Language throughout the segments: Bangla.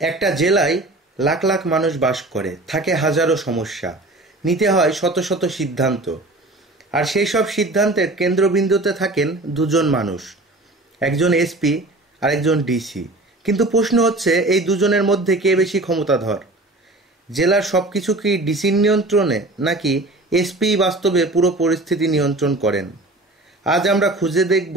একটা জেলায় লাখ লাখ মানুষ বাস করে, থাকে হাজারো সমস্যা, নিতে হয় শত শত সিদ্ধান্ত। আর সেই সব সিদ্ধান্তের কেন্দ্রবিন্দুতে থাকেন দুজন মানুষ, একজন এসপি আর একজন ডিসি। কিন্তু প্রশ্ন হচ্ছে, এই দুজনের মধ্যে কে বেশি ক্ষমতাধর? জেলার সব কিছু কি ডিসির নিয়ন্ত্রণে, নাকি এসপি বাস্তবে পুরো পরিস্থিতি নিয়ন্ত্রণ করেন? আজ আমরা খুঁজে দেখব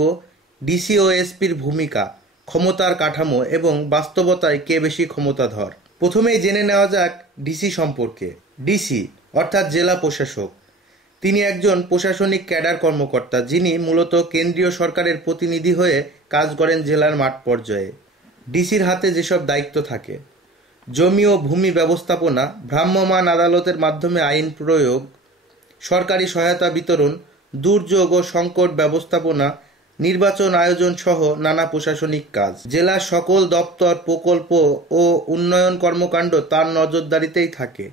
ডিসি ও এসপির ভূমিকা, ক্ষমতার কাঠামো এবং বাস্তবতায় কে বেশি ক্ষমতাধর। প্রথমেই জেনে নেওয়া যাক ডিসি সম্পর্কে। ডিসি অর্থাৎ জেলা প্রশাসক। তিনি একজন প্রশাসনিক ক্যাডার কর্মকর্তা, যিনি মূলত কেন্দ্রীয় সরকারের প্রতিনিধি হয়ে কাজ করেন জেলার মাঠ পর্যায়ে। ডিসির হাতে যেসব দায়িত্ব থাকে: জমি ও ভূমি ব্যবস্থাপনা, ভ্রাম্যমাণ আদালতের মাধ্যমে আইন প্রয়োগ, সরকারি সহায়তা বিতরণ, দুর্যোগ ও সংকট ব্যবস্থাপনা, নির্বাচন আয়োজন সহ নানা প্রশাসনিক কাজ। জেলার সকল দপ্তর, প্রকল্প ও উন্নয়ন কর্মকাণ্ড তার নজরদারিতেই থাকে।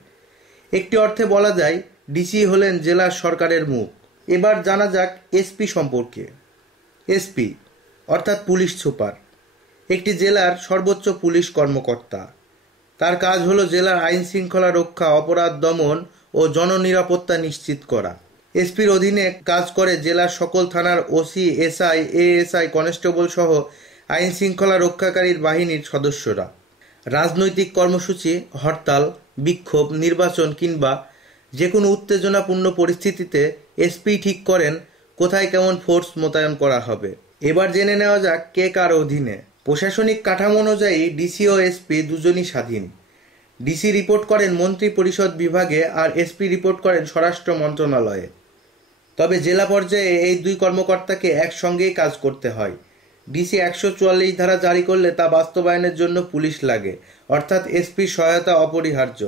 একটি অর্থে বলা যায়, ডিসি হলেন জেলার সরকারের মুখ। এবার জানা যাক এসপি সম্পর্কে। এসপি অর্থাৎ পুলিশ সুপার, একটি জেলার সর্বোচ্চ পুলিশ কর্মকর্তা। তার কাজ হলো জেলার আইন শৃঙ্খলা রক্ষা, অপরাধ দমন ও জননিরাপত্তা নিশ্চিত করা। এসপির অধীনে কাজ করে জেলার সকল থানার ওসি, এসআই, এএসআই, কনস্টেবল সহ আইন শৃঙ্খলা রক্ষাকারীর বাহিনীর সদস্যরা। রাজনৈতিক কর্মসূচি, হরতাল, বিক্ষোভ, নির্বাচন কিংবা যে কোনো উত্তেজনাপূর্ণ পরিস্থিতিতে এসপি ঠিক করেন কোথায় কেমন ফোর্স মোতায়েন করা হবে। এবার জেনে নেওয়া যাক কে কার অধীনে। প্রশাসনিক কাঠামো অনুযায়ী ডিসি ও এসপি দুজনই স্বাধীন। ডিসি রিপোর্ট করেন মন্ত্রী পরিষদ বিভাগে আর এসপি রিপোর্ট করেন স্বরাষ্ট্র মন্ত্রণালয়ে। তবে জেলা পর্যায়ে এই দুই কর্মকর্তাকে একসঙ্গেই কাজ করতে হয়। ডিসি 144 ধারা জারি করলে তা বাস্তবায়নের জন্য পুলিশ লাগে, অর্থাৎ এসপির সহায়তা অপরিহার্য।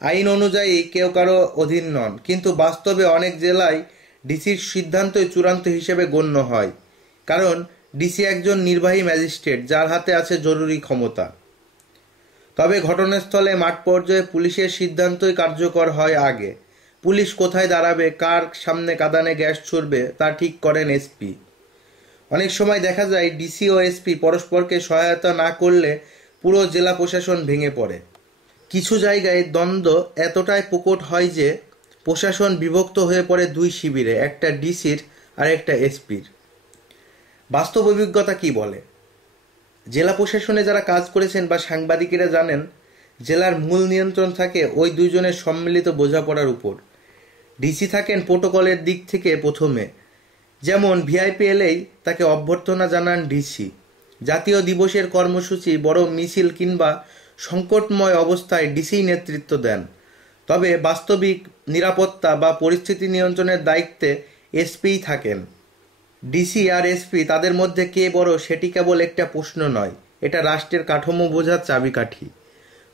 আইন অনুযায়ী কেউ কারো অধীন নন, কিন্তু বাস্তবে অনেক জেলায় ডিসির সিদ্ধান্তই চূড়ান্ত হিসেবে গণ্য হয়, কারণ ডিসি একজন নির্বাহী ম্যাজিস্ট্রেট, যার হাতে আছে জরুরি ক্ষমতা। তবে ঘটনাস্থলে মাঠ পর্যায়ে পুলিশের সিদ্ধান্তই কার্যকর হয় আগে। পুলিশ কোথায় দাঁড়াবে, কার সামনে কাঁদানে গ্যাস ছুড়বে, তা ঠিক করেন এসপি। অনেক সময় দেখা যায় ডিসি ও এসপি পরস্পরকে সহায়তা না করলে পুরো জেলা প্রশাসন ভেঙে পড়ে। কিছু জায়গায় দ্বন্দ্ব এতটাই প্রকট হয় যে প্রশাসন বিভক্ত হয়ে পড়ে দুই শিবিরে, একটা ডিসির আর একটা এসপির। বাস্তব অভিজ্ঞতা কি বলে? জেলা প্রশাসনে যারা কাজ করেছেন বা সাংবাদিকেরা জানেন, জেলার মূল নিয়ন্ত্রণ থাকে ওই দুইজনের সম্মিলিত বোঝাপড়ার উপর। ডিসি থাকেন প্রোটোকলের দিক থেকে প্রথমে, যেমন ভিআইপি এলেই তাকে অভ্যর্থনা জানান ডিসি। জাতীয় দিবসের কর্মসূচি, বড় মিছিল কিংবা সংকটময় অবস্থায় ডিসি নেতৃত্ব দেন। তবে বাস্তবিক নিরাপত্তা বা পরিস্থিতি নিয়ন্ত্রণের দায়িত্বে এসপিই থাকেন। ডিসি আর এসপি তাদের মধ্যে কে বড় সেটি কেবল একটা প্রশ্ন নয়, এটা রাষ্ট্রের কাঠামো বোঝার চাবিকাঠি।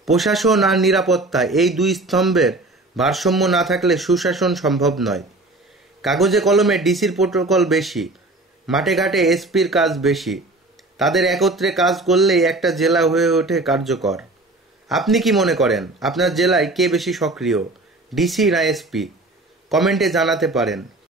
প্রশাসন আর নিরাপত্তা, এই দুই স্তম্ভের ভারসাম্য না থাকলে সুশাসন সম্ভব নয়। কাগজে কলমে ডিসির প্রোটোকল বেশি, মাঠে ঘাটে এসপির কাজ বেশি। তাদের একত্রে কাজ করলেই একটা জেলা হয়ে ওঠে কার্যকর। আপনি কি মনে করেন, আপনার জেলায় কে বেশি সক্রিয়, ডিসি না এসপি? কমেন্টে জানাতে পারেন।